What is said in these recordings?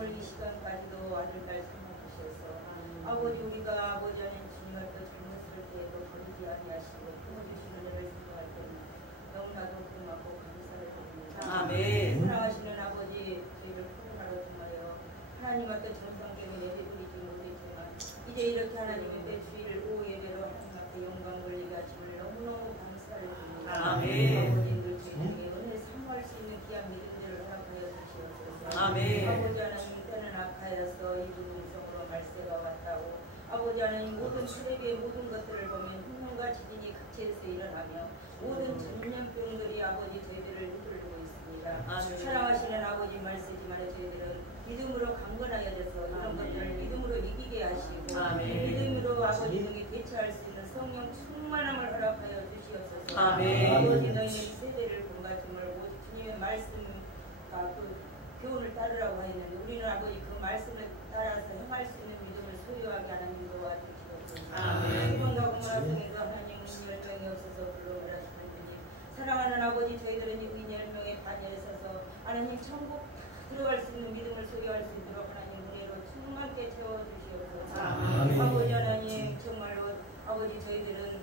오늘 이 시간까지도 아들 딸 삼아주셔서 아버지 우리가 아버지 안에 주님을 또 잘못스럽게 또 버리지 아니하시고 도와주시는 은혜를 생각할 때는 너무나도 고맙고 감사를 드립니다. 아멘. 사랑하시는 아버지 저희를 포용하러 통하여 하나님 앞에 정성되게 예배드리지 못했지만 이제 이렇게 하나님의 내 주일을 오후 예배로 하나님 앞에 영광 돌리게 하심을 너무너무 감사를 드립니다. 아멘. 아버지들 저희에게 은혜 사모할 수 있는 귀한 믿음들을 허락하여 주시옵소서. 아멘. 아버지 하나님 때는 악하여서 이분 음성으로 말세가 왔다고 아버지 하나님 모든 테레비의 모든 것들을 보면 흉년과 지진이 각지에서 일어나며 모든 전염병들이 아버지 저희들을 휘둘르고 있습니다. 아멘. 사랑하시는 아버지 말씀지만 저희들은 믿음으로 강건하여 돼서 이런 것들을 믿음으로 이기게 하시고 아멘. 믿음으로 아버지 능히 대처할 수 있는 성령 충만함을 허락하여 주시옵소서. 아멘. 아버지 너희의 세대를 본받음을 오직 주님의 말씀과 그 교훈을 따르라고 하였는데 우리는 아버지 그 말씀을 따라서 행할 수 있는 믿음을 소유하게 하나님 도와주시옵소서. 아멘. 기본과 공화성에서 하나님은 10명이 없어서 불러오라시더니 사랑하는 아버지 저희들은 이 10명의 반열에 서서 하나님 천국 들어갈 수 있는 믿음을 소유할 수 있도록 하나님 은혜로 충만케 채워주시옵소서. 아멘. 아버지 하나님 정말로 아버지 저희들은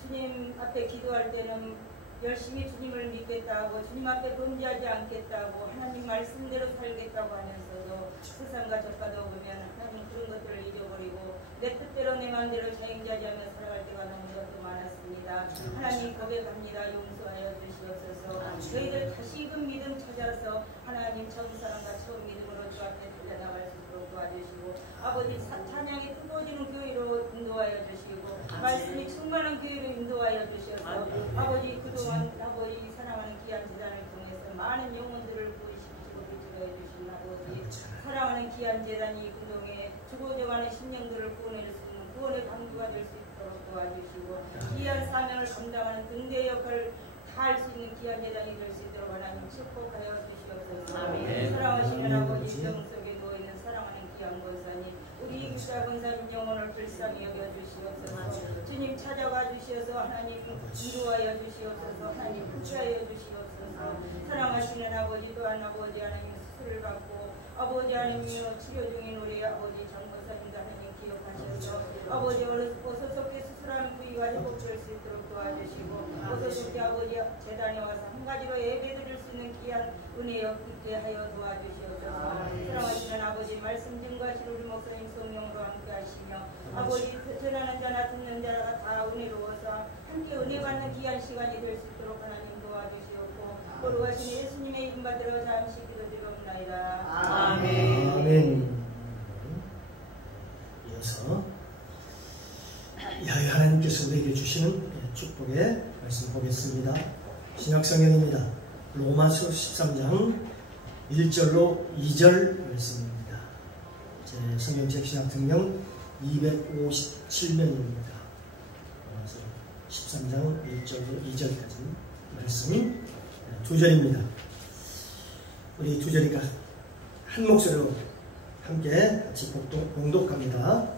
주님 앞에 기도할 때는 열심히 주님을 믿겠다고 주님 앞에 범죄하지 않겠다고 하나님 말씀대로 살겠다고 하면서도 세상과 접하다 보면 하나님 그런 것들을 잊어버리고 내 뜻대로 내 마음대로 자행자지하며 살아갈 때가 너무나도 많았습니다. 하나님 고백합니다. 용서하여 주시옵소서. 저희들 다시금 믿음 찾아서 하나님 처음 사랑과 처음 믿음으로 주 앞에 달려나갈 수 있도록 도와주시고 아버지 찬양이 뜨거워지는 교회로 인도하여 주시고 말씀이 충만한 교회로 인도하여 주셔서 아버지 그동안 아버지 사랑하는 귀한 재단을 통해서 많은 영혼들을 구원시키시고 비추어 주신 아버지 사랑하는 귀한 재단이 그동안에 죽어져가는 심령들을 구원할 수 있는 구원의 방주가 될 수 있도록 도와주시고 귀한 사명을 감당하는 등대 역할을 다 할 수 있는 귀한 재단이 될 수 있도록 하나님 축복하여 주시옵소서. 사랑하시는 아버지 정 속에 누워있는 사랑하는 귀한 권사님 우리 기사 권사님 영혼을 불쌍히 여겨주시옵소서. 주님 찾아가 주시어서 하나님 인도하여 주시옵소서. 하나님 구하여 주시옵소서. 사랑하시는 아버지 또한 아버지 하나님 수술을 받고 아버지 하나님 치료 중인 우리 아버지 정 권사님도 하나님 기억하셔서 아버지 어서 좋게 수술하는 부위가 회복될 수 있도록 도와주시고 어서 좋게 아버지 재단에 와서 한 가지로 예배드릴 수 있는 귀한 은혜 있게 하여 도와주시옵소서. 사랑하시는 아버지 말씀 증거하신 우리 목사님 성령으로 함께 하시며 아버지 전하는 자나 듣는 자가 다 은혜로워서 함께 은혜 받는 귀한 시간이 될 수 있도록 하나님 도와주시옵고 거룩하신 예수님의 이름 받들어 잠시 기도드리옵나이다. 아멘. 아멘. 이어서 야훼 하나님께서 우리에게 주시는 축복의 말씀 보겠습니다. 신약성경입니다. 로마서 13장 1절로 2절 말씀입니다. 제 성경책 신약성경 257면입니다. 로마서 13장 1절로 2절까지 말씀 두 절입니다. 우리 두 절이니까 한 목소리로 함께 같이 봉독합니다.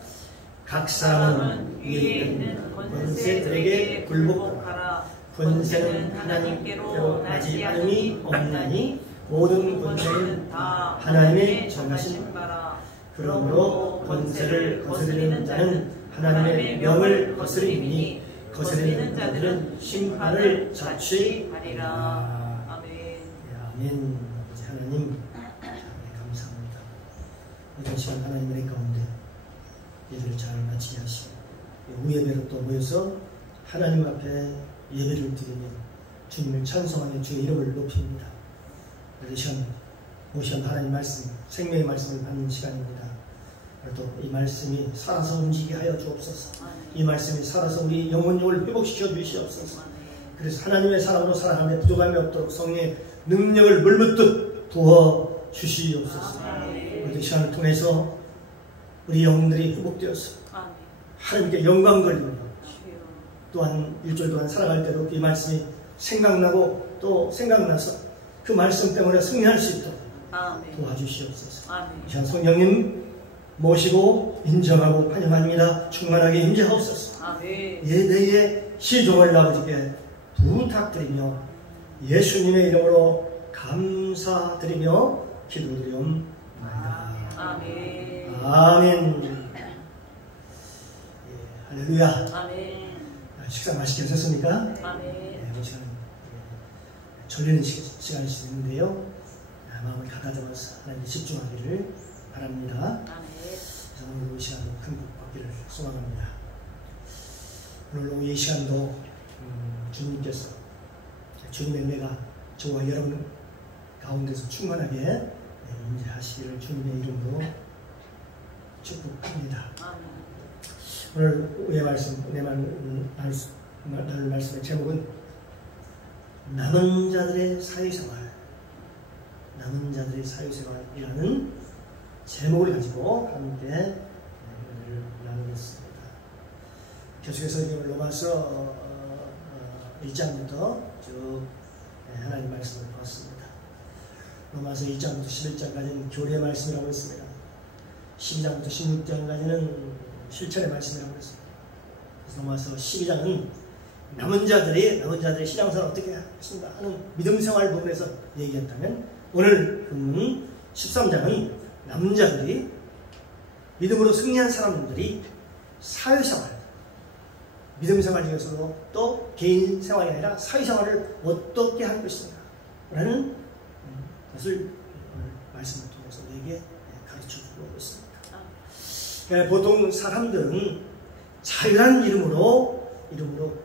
각 사람은 위에 있는 권세들에게 굴복하라. 권세는 하나님께로 나지 않음이 없나니 모든 권세는 다 하나님의 정하신 바라. 그러므로 권세를 거스르는 자는 하나님의 명을 거스리니 거스리는 자들은 심판을 자취하리라. 아멘. 아멘. 하나님 감사합니다. 이번 시간 하나님의 은혜 가운데 예배를 잘 마치게 하시고 우예배로 또 모여서 하나님 앞에 예배를 드리며 주님을 찬송하며 주의 이름을 높입니다. 이 시간 오시간 하나님 말씀 생명의 말씀을 받는 시간입니다. 또 이 말씀이 살아서 움직이게 하여 주옵소서. 이 말씀이 살아서 우리 영혼을 회복시켜 주시옵소서. 그래서 하나님의 사랑으로 살아가며 부족함이 없도록 성령의 능력을 물묻듯 도와 주시옵소서. 우리 시간을 통해서 우리 영혼들이 회복되어서 하나님께 영광 돌리며 또한 일주일 동안 살아갈 때도 이 말씀이 생각나고 또 생각나서 그 말씀 때문에 승리할 수 있도록 도와주시옵소서. 이 시간 성령님 모시고 인정하고 환영합니다. 충만하게 임재하옵소서. 예배의 시종을 아버지께 부탁드리며 예수님의 이름으로 감사드리며 기도드리옵나이다. 기도하옵나이다. 아멘. 아멘. 예, 할렐루야. 아멘. 식사 맛있게 하셨습니까? 아멘. 이 시간 졸리는 시간이 있는데요. 마음을 가다듬어서 하나님께 집중하기를 바랍니다. 아멘. 오늘 이 시간도 큰 복 받기를 소망합니다. 오늘 오후 이 시간도 주님께서 주님의 은혜가 저와 여러분 가운데서 충만하게 임재하시기를 주님의 이름으로 축복합니다. 아멘. 오늘 내 말씀의 제목은 남은 자들의 사회생활, 남은 자들의 사회생활이라는 제목을 가지고 함께 은혜를 나누겠습니다. 계속해서 로마서 1장부터 쭉 하나님 말씀을 보았습니다. 로마서 1장부터 11장까지는 교리의 말씀이라고 했습니다. 12장부터 16장까지는 실천의 말씀이라고 했습니다. 로마서 12장은 남은 자들의 신앙생활을 어떻게 하신가 하는 믿음 생활 부분에서 얘기했다면, 오늘 13장은 남은 자들이 믿음으로 승리한 사람들이 사회생활, 믿음 생활 중에서도 또 개인 생활이 아니라 사회생활을 어떻게 할 것인가 라는 것을 오늘 말씀을 통해서 우리에게 가르쳐주고 있습니다. 보통 사람들은 자유란 이름으로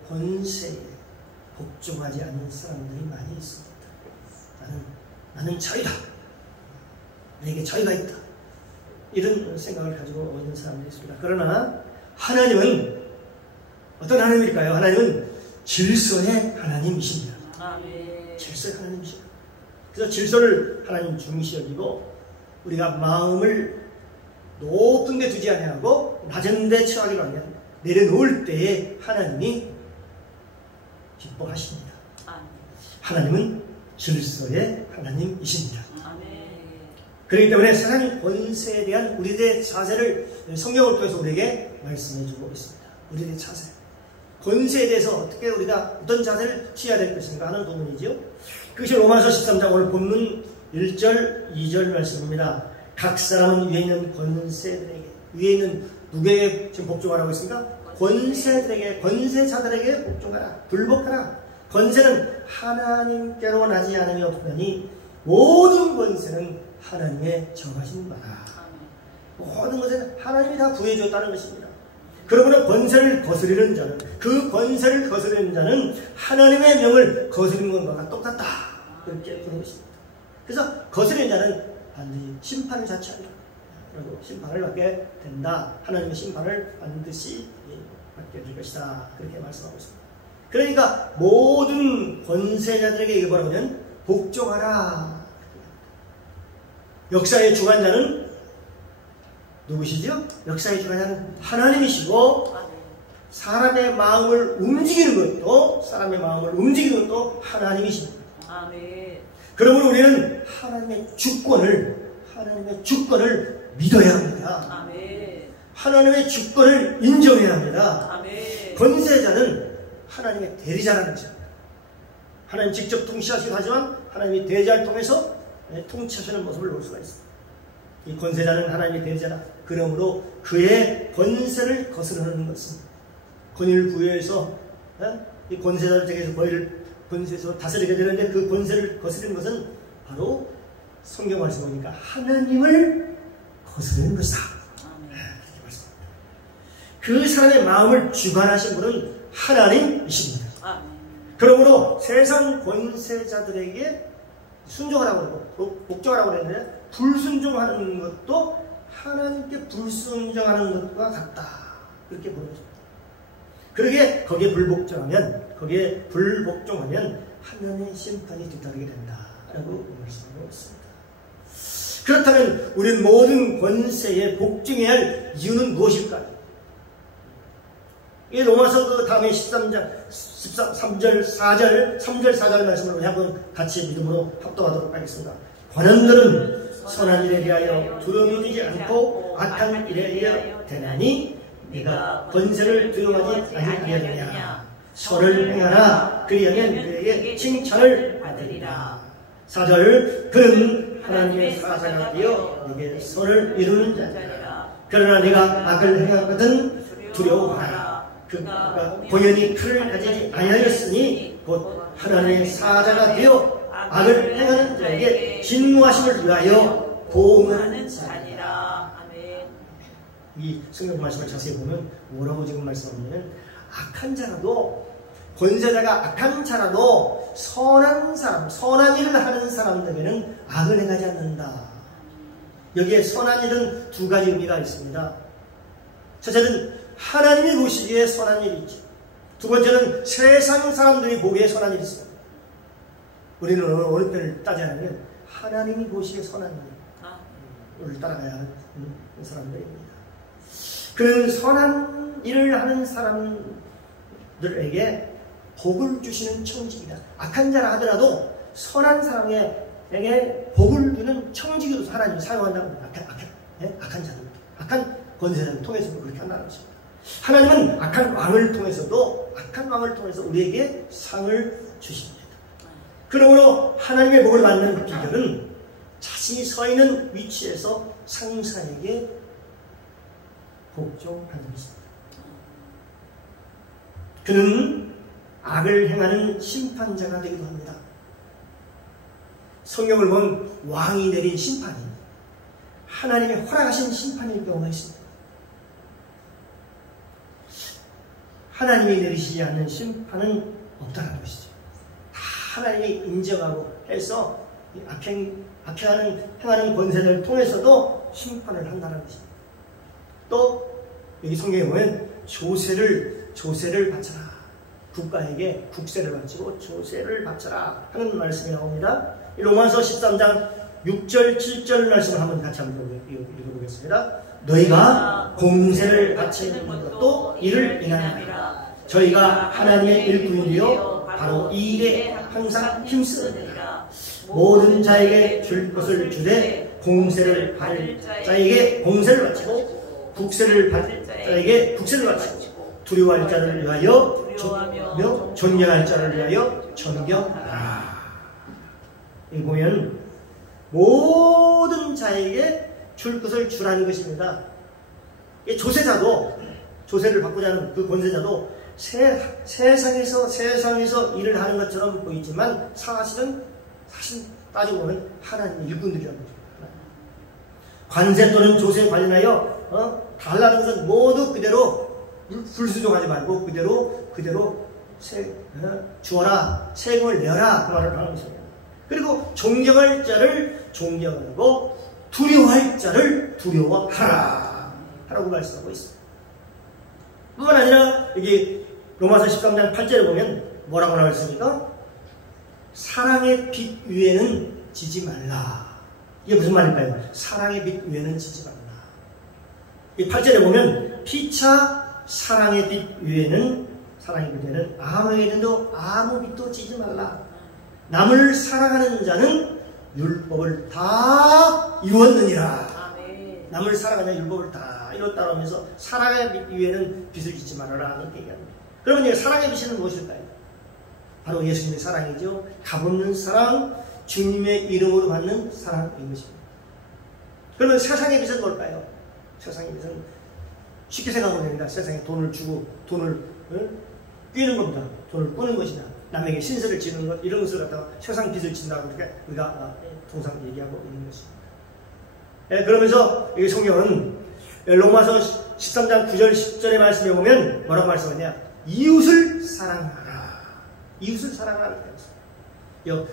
권세에 복종하지 않는 사람들이 많이 있습니다. 나는 자유다, 내게 자유가 있다, 이런 생각을 가지고 있는 사람들이 있습니다. 그러나 하나님은 어떤 하나님일까요? 하나님은 질서의 하나님이십니다. 아멘. 질서의 하나님이십니다. 그래서 질서를 하나님 중시 여기고, 우리가 마음을 높은 데 두지 아니하고 낮은 데 처하기로 하면 내려놓을 때에 하나님이 기뻐하십니다. 아멘. 하나님은 질서의 하나님이십니다. 아멘. 그렇기 때문에 세상 권세에 대한 우리들의 자세를 성경을 통해서 우리에게 말씀해 주고 있습니다. 우리들의 자세, 권세에 대해서 어떻게 우리가 어떤 자세를 취해야 될 것인가 하는 부분이죠. 그것이 로마서 13장 오늘 본문 1절 2절 말씀입니다. 각 사람은 위에 있는 권세들에게, 위에 있는 누구에게 지금 복종하라고 했습니까? 권세들에게, 권세자들에게 복종하라, 불복하라. 권세는 하나님께로 나지 않음이 없으니 모든 권세는 하나님의 정하신 바라. 모든 것은 하나님이 다 구해줬다는 것입니다. 그러므로 권세를 거스르는 자는, 그 권세를 거스르는 자는 하나님의 명을 거스르는 것과 똑같다, 그렇게 보는 것입니다. 그래서 거스르는 자는 반드시 심판을 자처한다, 그리고 심판을 받게 된다. 하나님의 심판을 반드시 받게 될 것이다, 그렇게 말씀하고 있습니다. 그러니까 모든 권세자들에게 이게 뭐라고 하면 복종하라. 역사의 주관자는 누구시죠? 역사의 주관자는 하나님이시고, 사람의 마음을 움직이는 것도 하나님이십니다. 아멘. 그러므로 우리는 하나님의 주권을 믿어야 합니다. 아멘. 하나님의 주권을 인정해야 합니다. 아멘. 권세자는 하나님의 대리자라는 것입니다. 하나님 직접 통치하시기도 하지만 하나님이 대리자를 통해서 통치하시는 모습을 볼 수가 있습니다. 이 권세자는 하나님의 대리자다. 그러므로 그의 권세를 거스르는 것은, 권위를 부여해서 이 권세자를 통해서 권세에서 다스리게 되는데, 그 권세를 거스르는 것은 바로 성경 말씀 보니까 하나님을 거스르는 것이다. 이렇게 말씀합니다. 그 사람의 마음을 주관하신 분은 하나님이십니다. 그러므로 세상 권세자들에게 순종하라고 그러고 복종하라고 그랬는데, 불순종하는 것도 하나님께 불순종하는 것과 같다, 그렇게 보는 것입니다. 그러게 거기에 불복종하면 하나님의 심판이 뒤따르게 된다라고 말씀하고 있습니다. 그렇다면 우리는 모든 권세에 복종해야 할 이유는 무엇일까요? 이 로마서 그 다음에 13장 3절 4절 말씀을 한번 같이 믿음으로 합독하도록 하겠습니다. 관원들은 선한 일에 대하여 두려움이지 않고 악한 일에 대하여 대나니 네가 권세를 두려워하지 아니하느냐. 선을 행하라. 그리하면 그에게 칭찬을 받으리라. 4절 그는 하나님의 사자가 되어 내게 선을 이루는 자니라. 그러나 네가 악을 행하거든 두려워하라. 그가 본연이 칼을 가지지 아니하였으니 곧 하나님의 사자가 되어 악을 행하는 자에게 진노하심을 위하여 보응하는 자니라. 아멘. 이 성경 말씀을 자세히 보면 뭐라고 지금 말씀하냐면 악한 자라도 권세자가 악한 자라도 선한 사람, 선한 일을 하는 사람들에게는 악을 행하지 않는다. 여기에 선한 일은 두 가지 의미가 있습니다. 첫째는 하나님이 보시기에 선한 일이 있죠. 두 번째는 세상 사람들이 보기에 선한 일이 있습니다. 우리는 어느 편을 따지냐면 하나님이 보시기에 선한 일을 따라가야 하는 사람들입니다. 그런 선한 일을 하는 사람들에게 복을 주시는 청지기다. 악한 자라 하더라도 선한 사람에게 복을 주는 청지기로 하나님이 사용한다고 합니다. 악한 자들, 악한 권세자를 통해서도 그렇게 한다는 것입니다. 하나님은 악한 왕을 통해서도 우리에게 상을 주십니다. 그러므로 하나님의 복을 받는 비결은 자신이 서 있는 위치에서 상사에게 복종하는 것입니다. 그는 악을 행하는 심판자가 되기도 합니다. 성경을 보면 왕이 내린 심판이 하나님이 허락하신 심판일 경우가 있습니다. 하나님이 내리시지 않는 심판은 없다는 것이죠. 다 하나님이 인정하고 해서 행하는 권세를 통해서도 심판을 한다는 것입니다. 또 여기 성경에 보면 조세를 바쳐라. 국가에게 국세를 바치고 조세를 바쳐라 하는 말씀이 나옵니다. 로마서 13장 6절 7절 말씀을 한번 같이 한번 읽어보겠습니다. 너희가 공세를 바치는 것도 이를 인하니라. 저희가 하나님의 일꾼이요 바로 이 일에 항상 힘쓰느니라. 모든 자에게 줄 것을 주되 공세를 받을 자에게 공세를 바치고 국세를 받을 자에게 국세를 바치고 두려워할 자를 위하여 두려워하며 존경할 자를 위하여 존경하라. 여기 보면 모든 자에게 줄 것을 주라는 것입니다. 조세를 받고자 하는 그 권세자도 세상에서 일을 하는 것처럼 보이지만 사실 따지고 보면 하나님의 일꾼들이라는 거죠. 관세 또는 조세에 관련하여 달라는 것은 모두 그대로 불수종하지 말고 그대로 주어라, 세금을 내라 그 말을 하는 것입니다. 그리고 존경할 자를 존경하고 두려워할 자를 두려워하라 라고 말씀하고 있습니다. 뿐만 아니라 여기 로마서 13장 8절에 보면 뭐라고 나와 있습니까? 사랑의 빛 위에는 지지 말라. 이게 무슨 말일까요? 사랑의 빛 위에는 지지 말라. 이 8절에 보면 피차 사랑의 빛 위에는 아무에게도 아무 빛도 지지 말라. 남을 사랑하는 자는 율법을 다 이루었느니라. 남을 사랑하는 율법을 다 이뤘다고 하면서 사랑의 빛 위에는 빛을 짓지 말아라 하는 얘기합니다. 그러면 사랑의 빛은 무엇일까요? 바로 예수님의 사랑이죠. 값없는 사랑, 주님의 이름으로 받는 사랑인 것입니다. 그러면 세상의 빛은 뭘까요? 세상의 빛은 쉽게 생각하면 됩니다. 세상에 돈을 주고 돈을 뀌는 겁니다. 돈을 꾸는 것이다. 남에게 신세를 지는 것, 이런 것을 갖다가 세상 빛을 진다고 우리가 통상 얘기하고 있는 것입니다. 그러면서 이 성경은 로마서 13장 9절 10절의 말씀에 보면 뭐라고 말씀하냐? 이웃을 사랑하라. 이웃을 사랑하라.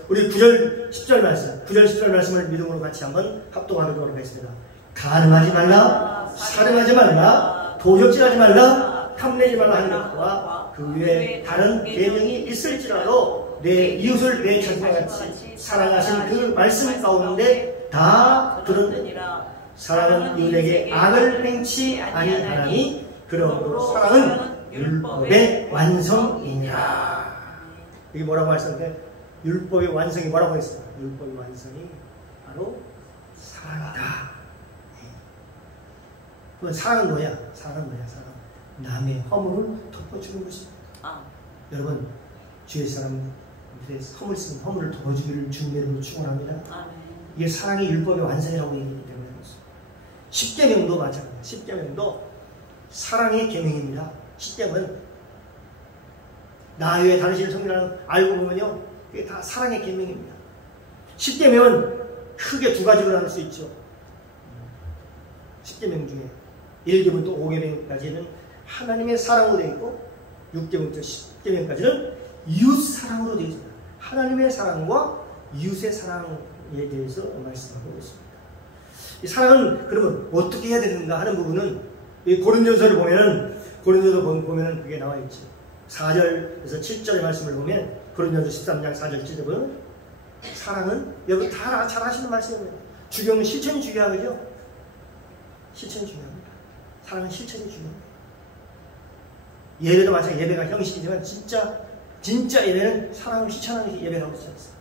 우리 9절 10절 말씀을 믿음으로 같이 한번 합독하도록 하겠습니다. 간음하지 말라, 살인하지 말라, 도적질하지 말라, 탐내지 말라 하는 것과 그 외에 다른 계명이 있을지라도 내 이웃을 내 자신과 같이 사랑하신 그 말씀 가운데 다 들었느니라. 사랑은 이웃에게 악을 행치 아니하나니 그러므로 사랑은 율법의 완성이니라. 이게 뭐라고 말씀하는데 율법의 완성이 뭐라고 했어요? 율법의 완성이 바로 사랑이다. 그 사랑은 뭐야? 사랑은 남의 허물을 덮어주는 것입니다. 여러분, 주의 사람들의 허물을 덮어주기를 주님의 이름으로 축원합니다. 이게 사랑의 율법의 완성이라고 얘기하기 때문에 그렇습니다. 십계명도 마찬가지입니다. 십계명도 사랑의 계명입니다. 십계명은 나 외에 다른 신을 섬기라는 알고 보면요, 그게 다 사랑의 계명입니다. 십계명은 크게 두 가지로 나눌 수 있죠. 십계명 중에 1계명부터 5계명까지는 하나님의 사랑으로 되어 있고 6계명부터 10계명까지는 이웃 사랑으로 되어 있습니다. 하나님의 사랑과 이웃의 사랑에 대해서 말씀하고 있습니다. 이 사랑은 그러면 어떻게 해야 되는가 하는 부분은 이 고린도전서를 고린도서 보면은 그게 나와 있죠. 4절에서 7절의 말씀을 보면 고린도전서 13장 4절 7절 보면 사랑은 여러분 다 잘 아시는 말씀입니다. 주경은 실천이 중요하죠. 실천이 중요합니다. 사랑은 실천이 중요합니다. 예배도 마찬가지 예배가 형식이지만 진짜 예배는 사랑을 실천하는 게 예배라고 했지 않습니까?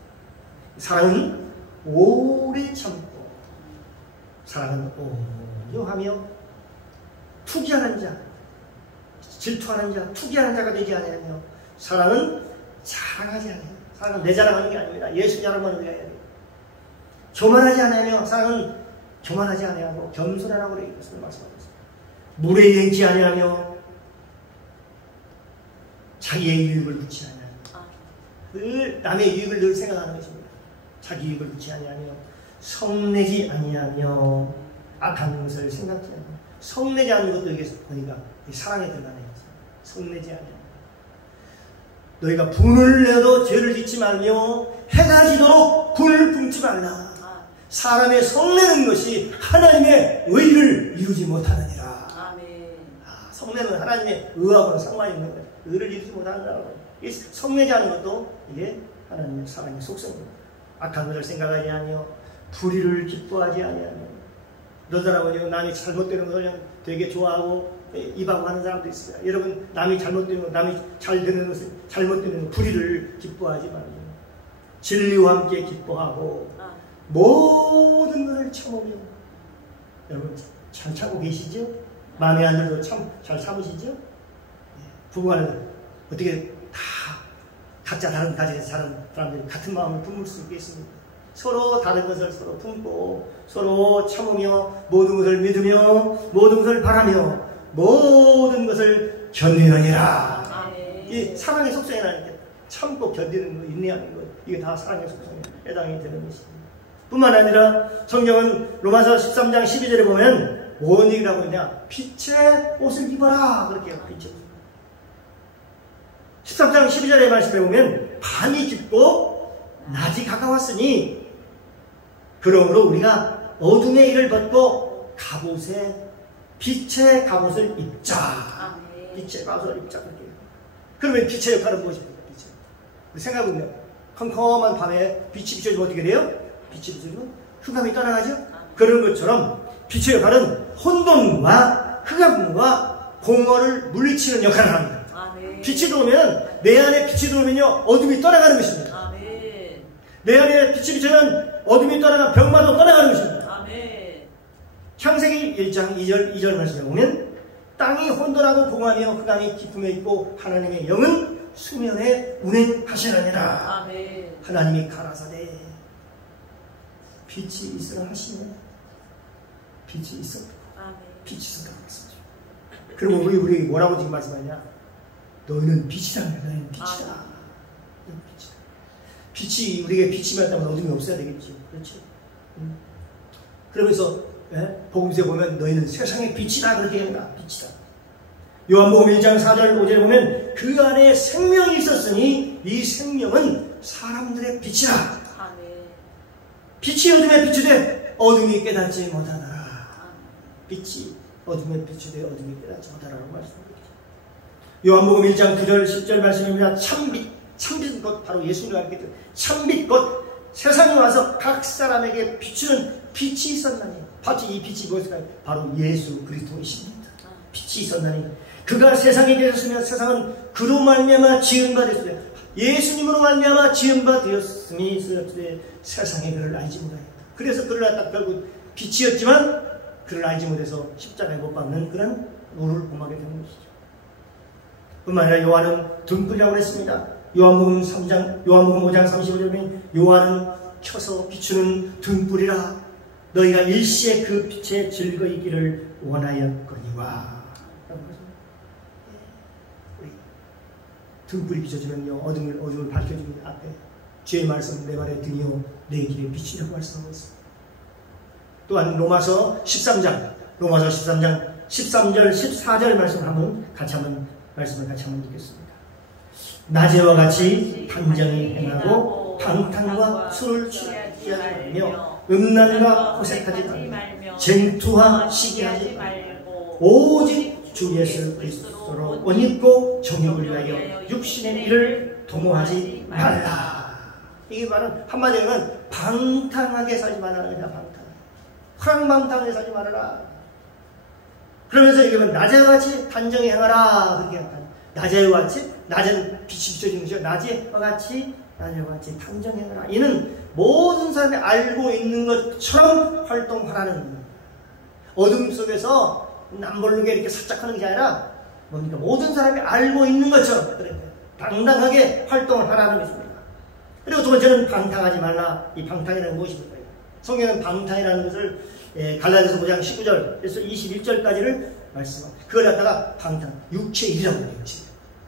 사랑은 오래 참고 사랑은 온유하며 투기하는 자 질투하는 자 투기하는 자가 되지 아니하며 사랑은 자랑하지 않아요. 사랑은 내 자랑하는 게 아닙니다. 예수 자랑하는 게 아니에요. 교만하지 않으며 사랑은 교만하지 아니하고 겸손하라고 되어 있습니다. 말씀하고 있습니다. 물에 행치 아니하며 자기의 유익을 구치 아니하며 늘 남의 유익을 늘 생각하는 것입니다. 자기 유익을 구치 아니하며 성내지 아니하며 악한 것을 생각지 아니하며 성내지 않는 것도 이게 보니까 사랑에 들어가네요. 성내지 아니하며 너희가 분을 내도 죄를 짓지 말며 해가 지도록 분을 품지 말라. 사람의 성내는 것이 하나님의 의를 이루지 못하느니라. 아멘. 성내는 하나님의 의하고는 상관이 없는 거예요. 의를 이루지 못하느니라. 성내지 않은 것도 이게 하나님의 사랑의 속성입니다. 악한 것을 생각하지 아니하며 불의를 기뻐하지 아니하며 이런 사람은 남이 잘못되는 것을 그냥 되게 좋아하고 입하고 하는 사람도 있어요. 여러분 남이 잘못되는 것, 남이 잘 되는 것을 잘못되는 것, 불의를 기뻐하지 말고 진리와 함께 기뻐하고 모든 것을 참으며 여러분 잘 참고 계시죠? 마음에 안 들어도 잘 참으시죠? 부부간은 어떻게 다 각자 다른 가정에서 자란 사람들이 같은 마음을 품을 수 있겠습니까? 서로 다른 것을 서로 품고 서로 참으며 모든 것을 믿으며 모든 것을 바라며 모든 것을 견디느니라. 이 사랑의 속성이라는 게 참고 견디는 것, 인내하는 것, 이게 다 사랑의 속성에 해당이 되는 것입니다. 뿐만 아니라 성경은 로마서 13장 12절에 보면 뭔 얘기를 하고 있냐? 빛의 옷을 입어라. 그렇게 해요. 빛의 옷을. 13장 12절의 말씀에 보면 밤이 깊고 낮이 가까웠으니 그러므로 우리가 어둠의 일을 벗고 빛의 갑옷을 입자. 빛의 갑옷을 입자. 그렇게. 그러면 빛의 역할은 무엇입니까? 빛의. 우리 생각해보면 컴컴한 밤에 빛이 비춰지면 어떻게 돼요? 빛이 비춰지면 흑암이 떠나가죠? 그런 것처럼 빛의 역할은 혼돈과 흑암과 공허를 물리치는 역할을 합니다. 빛이 들어오면 내 안에 빛이 들어오면요 어둠이 떠나가는 것입니다. 내 안에 빛이 비추면 어둠이 떠나가 병마도 떠나가는 것입니다. 창세기 1장 2절 말씀에 보면 땅이 혼돈하고 공허하며 흑암이 깊음에 있고 하나님의 영은 수면에 운행하시느니라. 하나님이 가라사대 빛이 있으라 하시면 빛이 있었다. 빛이 있었다고 말씀하죠. 그리고 우리 뭐라고 지금 말씀하냐? 너희는 빛이다. 너희는 빛이다. 너희는 빛이다. 빛이 우리에게 빛이 맺다면 어둠이 없어야 되겠죠. 그렇죠? 그러면서 복음서에 보면 너희는 세상의 빛이다 그렇게 합니다. 빛이다. 요한복음 1장 4절 5절에 보면 그 안에 생명이 있었으니 이 생명은 사람들의 빛이라. 빛이 어둠에 비추되 어둠이 깨닫지 못하더라. 빛이 어둠에 비추되 어둠이 깨닫지 못하더라고 말씀합니다. 요한복음 1장 9절 10절 말씀입니다. 참빛 곧 바로 예수님을 가리켰던 참빛 곧 세상에 와서 각 사람에게 비추는 빛이 있었나니 이 빛이 무엇일까요? 바로 예수 그리스도이십니다. 빛이 있었나니 그가 세상에 계셨으면 세상은 그로 말미암아 지은 바 되었으며 예수님으로 말미암아 지은 바 되었으니 세상에 그를 알지 못하였다. 그래서 그를 갖다 결국 빛이었지만 그를 알지 못해서 십자가에 못 박는 그런 노를 범하게 되는 것이죠. 뿐만 아니라 요한은 등불이라고 했습니다. 요한복음 5장 35절에 보면 요한은 켜서 비추는 등불이라 너희가 일시에 그 빛에 즐거이 있기를 원하였거니와. 등불이 비춰지면요 어둠을 밝혀주는 앞에 주의 말씀 내 발의 등이요 내 길에 빛이라고 말씀하고 있습니다. 또한 로마서 13장 13절 14절 말씀을 말씀을 같이 한번 듣겠습니다. 낮에와 같이 단정히 행하고 방탕과 술을 취하지 말며 음란과 호색하지 말며 쟁투와 시기하지 말고 오직 주 예수 그리스도로 옷 입고 정욕을 위하여 육신의 일을 도모하지 말라. 이게 바로 한마디로는 방탕하게 살지 말아라. 그냥 허랑방탕하게 살지 말아라. 그러면서 이게 낮에와 같이 단정히 행하라. 그렇게 약간 낮에와 같이, 낮에는 빛이 비춰지는 것이죠. 낮에와 같이 단정히 행하라. 이는 모든 사람이 알고 있는 것처럼 활동하라는, 어둠 속에서 남볼르게 이렇게 살짝 하는 게 아니라 뭡니까? 모든 사람이 알고 있는 것처럼 당당하게 활동을 하라는 것입니다. 그리고 두 번째는 방탕하지 말라. 이 방탕이라는 무엇입니까? 성경은 방탕이라는 것을 갈라디아서 5장 19절에서 21절까지를 말씀합니다. 그걸 갖다가 방탕, 육체의 일이라고 해요.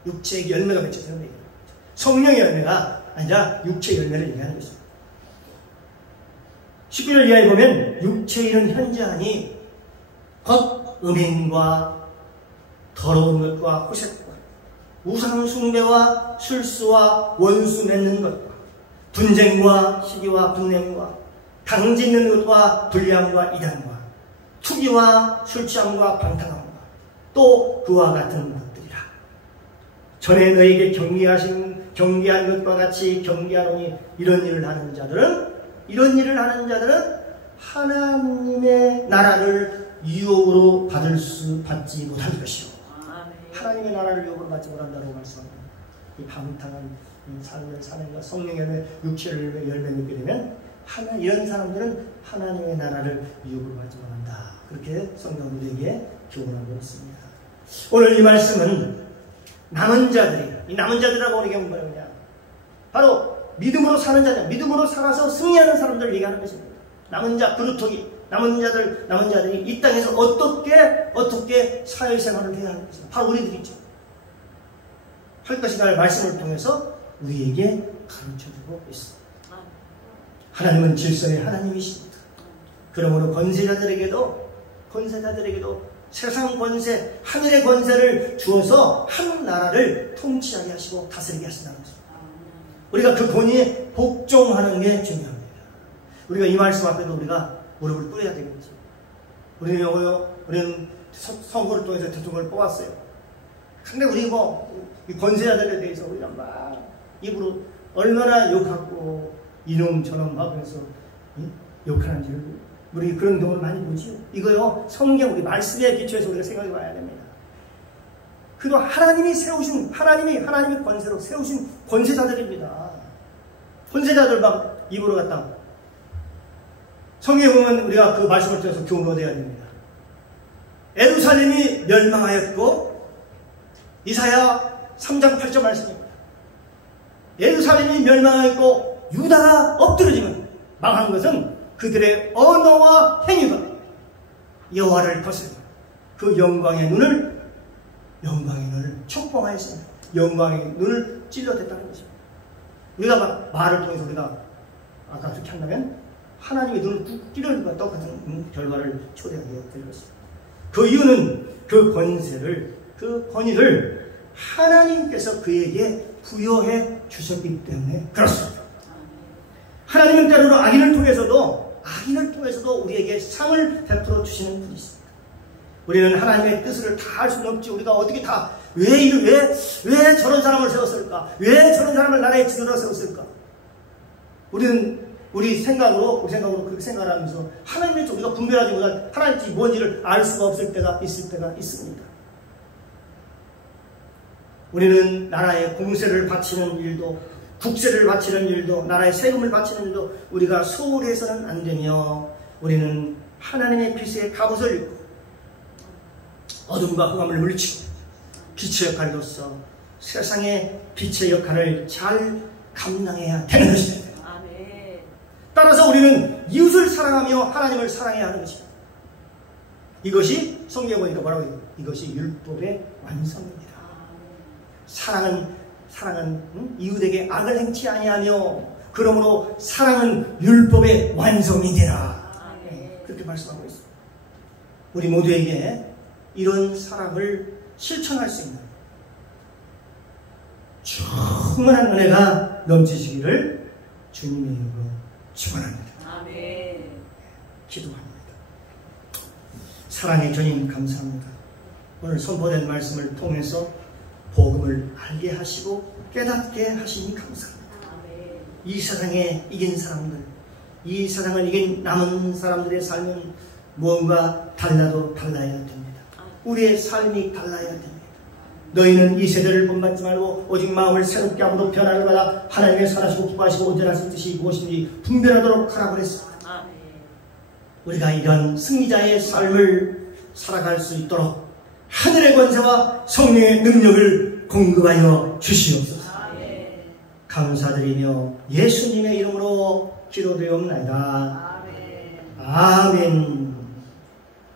육체의 열매가 맺혀지는 얘기예요. 성령의 열매가 아니라 육체의 열매를 얘기하는 것입니다. 19절 이하에 보면 육체의 일은 현저하니 곧 음행과 더러운 것과 호색과 우상 숭배와 술수와 원수 맺는 것과 분쟁과 시기와 분냄과 당짓는 것과 불량과 이단과 투기와 술취함과 방탕함과 또 그와 같은 것들이라. 전에 너에게 경계한 것과 같이 경계하노니 이런 일을 하는 자들은 하나님의 나라를 유혹으로 받지 못할 것이요. 하나님의 나라를 유혹으로 받지 못한다고 말씀합니다. 이 방탕한 삶을 사는가, 성령의 열매, 육체의 열매 맺게 되면 이런 사람들은 하나님의 나라를 유혹으로 받지 못한다. 그렇게 성경은 우리에게 교훈하고 있습니다. 오늘 이 말씀은 남은 자들이, 이 남은 자들이라고 우리에게 뭐냐? 바로 믿음으로 사는 자들, 믿음으로 살아서 승리하는 사람들을 얘기하는 것입니다. 남은 자, 그루터기, 남은 자들이 이 땅에서 어떻게 사회생활을 해야 하는 것입니다. 바로 우리들이죠. 할 것이라는 말씀을 통해서 우리에게 가르쳐주고 있습니다. 하나님은 질서의 하나님이십니다. 그러므로 권세자들에게도 세상 권세, 하늘의 권세를 주어서 한 나라를 통치하게 하시고 다스리게 하신다는 것입니다. 우리가 그 권위에 복종하는 게 중요합니다. 우리가 이 말씀 앞에도 우리가 무릎을 꿇어야 되겠죠. 우리는 선거를 통해서 대통령을 뽑았어요. 근데 우리 이 권세자들에 대해서 우리가 막 입으로 얼마나 욕하고 이놈 저놈 하면서 욕하는지를 우리 그런 경우를 많이 보지요. 이거요, 성경 우리 말씀에 기초해서 우리가 생각해 봐야 됩니다. 그리고 하나님이 권세로 세우신 권세자들입니다. 권세자들 막 입으로 갖다 성경에 보면 우리가 그 말씀을 통해서 교훈을 얻어야 됩니다. 예루살렘이 멸망하였고, 이사야 3장 8절 말씀입니다. 예루살렘이 멸망하였고 유다가 엎드러지면 망한 것은 그들의 언어와 행위가 여호와를 거스려 그 영광의 눈을 촉봉하였습니다. 영광의 눈을 찔러댔다는 것입니다. 우리가 말을 통해서 우리가 아까 그렇게 한다면 하나님의 눈을 꾹 찌르는 것과 똑같은 결과를 초래하게 될 것입니다. 그 이유는 그 권위를 하나님께서 그에게 부여해 주셨기 때문에 그렇습니다. 하나님은 때로는 악인을 통해서도 우리에게 상을 베풀어 주시는 분이십니다. 우리는 하나님의 뜻을 다 알 수는 없지. 우리가 어떻게 다 왜 저런 사람을 세웠을까? 왜 저런 사람을 나라의 지도자로 세웠을까? 우리 생각으로 그렇게 생각하면서 하나님의 쪽 우리가 분별하지 못한 하나님의 뜻이 뭔지를 알 수가 없을 때가 있습니다. 우리는 나라의 공세를 바치는 일도, 국세를 바치는 일도, 나라의 세금을 바치는 일도 우리가 소홀히 해서는 안 되며, 우리는 하나님의 빛의 갑옷을 입고 어둠과 흑암을 물리치고 빛의 역할로서 세상의 빛의 역할을 잘 감당해야 되는 것입니다. 따라서 우리는 이웃을 사랑하며 하나님을 사랑해야 하는 것입니다. 이것이 성경에 보니까 뭐라고 해요? 이것이 율법의 완성입니다. 사랑은 이웃에게 악을 행치 아니하며 그러므로 사랑은 율법의 완성이 되라. 그렇게 말씀하고 있습니다. 우리 모두에게 이런 사랑을 실천할 수 있는 충만한 은혜가 넘치시기를 주님의 이름으로 축원합니다. 아멘. 기도합니다. 사랑의 주님 감사합니다. 오늘 선포된 말씀을 통해서 복음을 알게 하시고 깨닫게 하시니 감사합니다. 아멘. 이 세상에 이긴 사람들, 이 세상을 이긴 남은 사람들의 삶은 무언가 달라도 달라야 됩니다. 우리의 삶이 달라야 됩니다. 너희는 이 세대를 본받지 말고 오직 마음을 새롭게 하고도 변화를 받아 하나님의 선하시고 기뻐하시고 온전하신 뜻이 무엇인지 분별하도록 하라고 그랬습니다. 아멘. 우리가 이런 승리자의 삶을 살아갈 수 있도록 하늘의 권세와 성령의 능력을 공급하여 주시옵소서. 아멘. 감사드리며 예수님의 이름으로 기도드리옵나이다. 아멘. 아멘.